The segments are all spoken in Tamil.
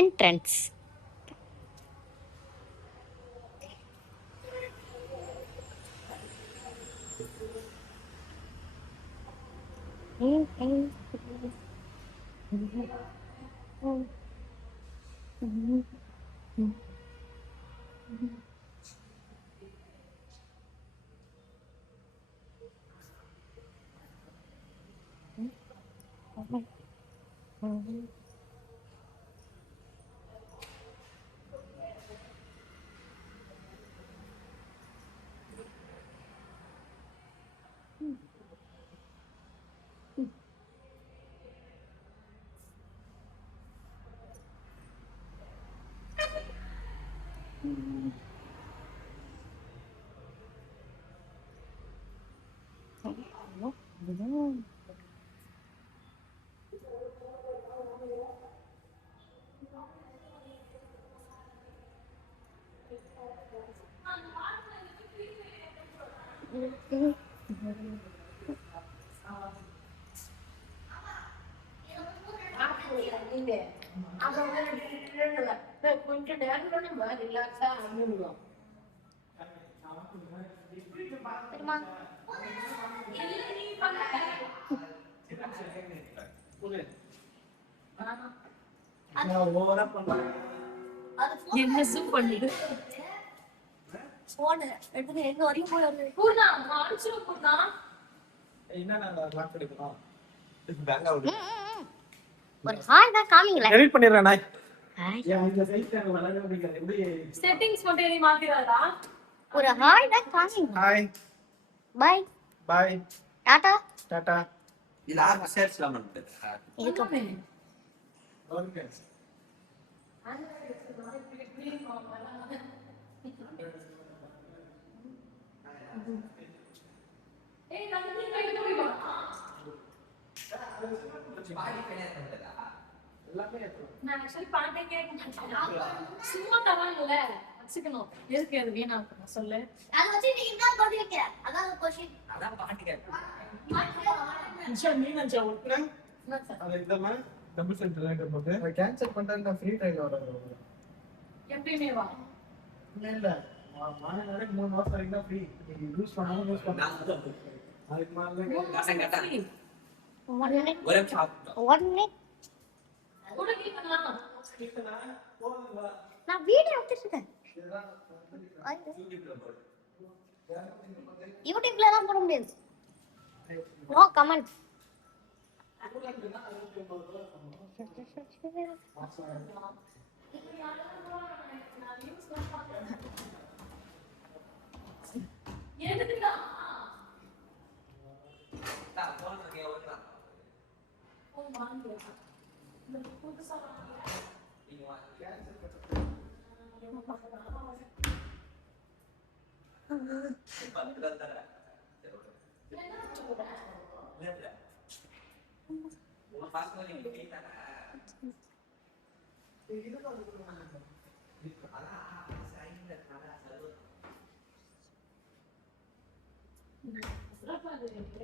entrance. என்ன ஜூம் பண்ணிடு போன் எடுத்து எங்க வரையும் போய் வந்து பூர்ணா அடிச்சு பூர்ணா என்ன நான் லாக் பண்ணிக்கலாம் இது பேங்கா விடு ஒரு ஹாய் தான் காமிங்களே எடிட் பண்ணிறேன் நாய் ஹாய் இந்த சைஸ்ல வளரவே முடியல எப்படி செட்டிங்ஸ் மட்டும் ஏறி மாத்திராதா ஒரு ஹாய் தான் காமிங்க hi bye bye tata tata இல்ல ஆர் மெசேஜ்ல வந்து இதுக்கு ஓகே ஏய் நம்ம நீ போய் போய் பாடி ஃபைனல் பண்றதா எல்லாமே நான் एक्चुअली பாட்டே கேட்க மாட்டேன் சும்மா தவாங்கல வச்சுக்கணும் எதுக்கு அது வீணா இருக்கும் சொல்லு அத வச்சு நீ என்ன பண்ணி வைக்க அதான் क्वेश्चन அதான் பாட்டு கேட்க நிச்சயம் நீ நினைச்சா ஒட்டுன அது இதமா டபுள் சென்டர்ல போட்டு நான் கேன்சல் பண்ணிட்டேன் நான் ஃப்ரீ ட்ரையல் வரேன் எப்பவுமே வா இல்ல மானவரே 3 மாசம் வரைக்கும் தான் ஃப்ரீ நீ யூஸ் பண்ணாம யூஸ் பண்ணா அதுக்கு மேல காசம் கேட்டா ஒரு நிமிஷம் 1 மினிட் கூட கேட்கனா போடுங்க நான் வீடியோ எடுத்துட்டு இருக்கேன் யூடியூப்ல எல்லாம் போட முடியாது நோ கமெண்ட் எதுக்குடா தா போன் இருக்கே ஓடலாம் ஓ வாங்க இந்த புதுசா நீங்க வா கேன்சல் பண்ணு பக்கத்துல தர என்ன சொல்ற இல்ல ஒரு பாஸ்வேர்ட் நீங்க கேட்டா இது அதான் சைன்ல கரெக்ட்டா சர்வர்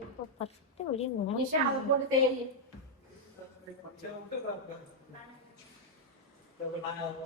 இப்போ ஃபர்ஸ்ட் வீடியோ நிஷா அத போட்டு தேடி கொஞ்சம் விட்டு பாருங்க நான்